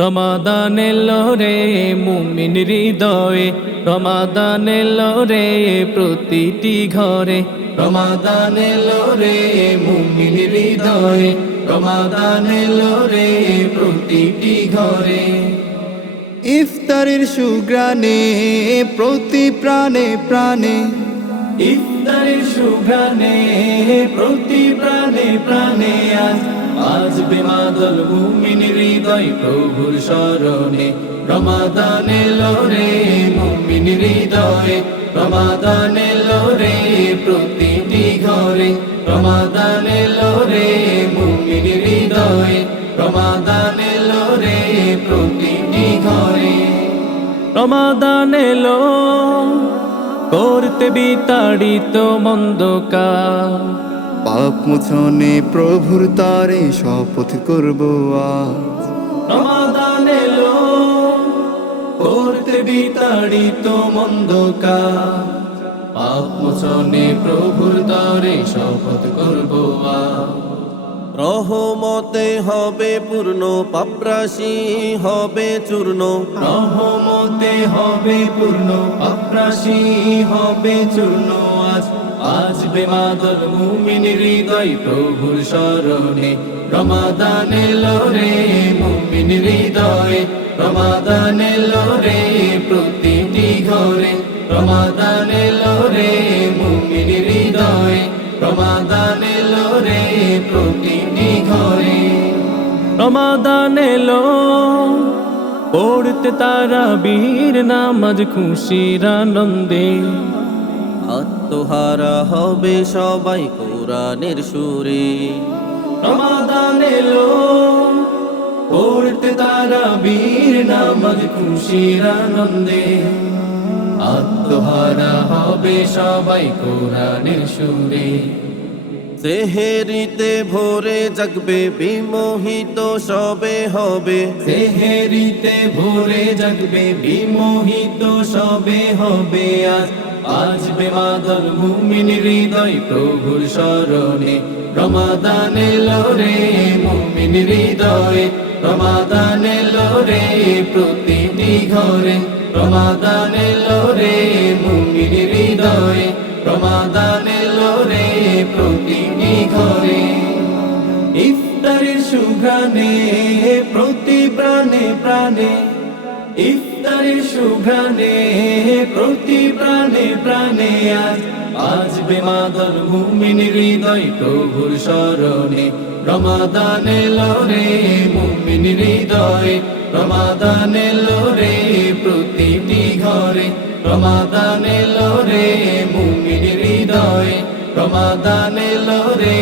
রমাদান এলো রে মুমিন হৃদয়ে রমাদান এলো রে প্রতিটি ঘরে। রমাদান এলো রে মুমিন হৃদয়ে রমাদান এলো রে প্রতিটি ঘরে। ইফতারের সুগ্রানে প্রতি প্রাণে প্রাণে। ইফতারের সুঘ্রানে প্রতি প্রাণে প্রাণে আজ আজ বেমাদল মুমিন হৃদয় প্রভুর স্মরণে রমাদান এলো রে মুমিন হৃদয়ে, রমাদান এলো রে প্রতিটি ঘরে, রমাদান এলো রে মুমিন হৃদয়ে, রমাদান এলো রে প্রতিটি ঘরে। রমাদান এলো করতে বিতাড়িত মন্দকার। পাপ মোছনে প্রভুর তারে শপথ করব আজ। রমাদান এলো করতে বিতাড়িত মন্দকার পাপ মোচনে প্রভুর দ্বারে শপথ করব আজ। রহমতে হবে পূর্ণ পাপরাশি হবে চূর্ণ। রহমতে হবে পূর্ণ অপ্রাসী হবে চূর্ণ। আজ বেমাদল মুমিন হৃদয় প্রভুর স্মরণে, রমাদান এলো রে মুমিন হৃদয়ে, রমাদান এলো রে প্রতিটি ঘরে, রমাদান এলো রে মুমিন হৃদয়ে, রমাদান এলো রে প্রতিটি ঘরে। রমাদান এলো, পড়তে তারা বীর, নামাজ খুশির আনন্দে। আত্মহারা হবে সবাই কোরআনের সুরে। রমাদান এলো পড়তে তারা বীর নামাজ, খুশির আনন্দে। আত্মহারা হবে সবাই কোরআনের সুরে। সেহেরিতে ভোরে জাগবে, বিমোহিত সবে হবে। সেহেরিতে ভোরে জাগবে, বিমোহিত সবে হবে। আজ আজ বেমাদল মুমিন হৃদয় প্রভুর স্মরণে রমাদান এলো রে মুমিন হৃদয়ে, রমাদান এলো রে প্রতিটি ঘরে, রমাদান এলো রে মুমিন হৃদয়ে, রমাদান এলো রে প্রতিটি ঘরে। ইফতারের সুঘ্রানে প্রতি প্রাণে প্রাণে ইফতারের সুঘ্রানে প্রতি প্রাণে প্রাণে আজ আজ বেমাদল মুমিন হৃদয় প্রভুর স্মরণে। রমাদান এলো রে মুমিন হৃদয়ে, রমাদান এলো রে প্রতিটি ঘরে। রমাদান এলো রে মুমিন হৃদয়ে, রমাদান এলো রে প্রতিটি ঘরে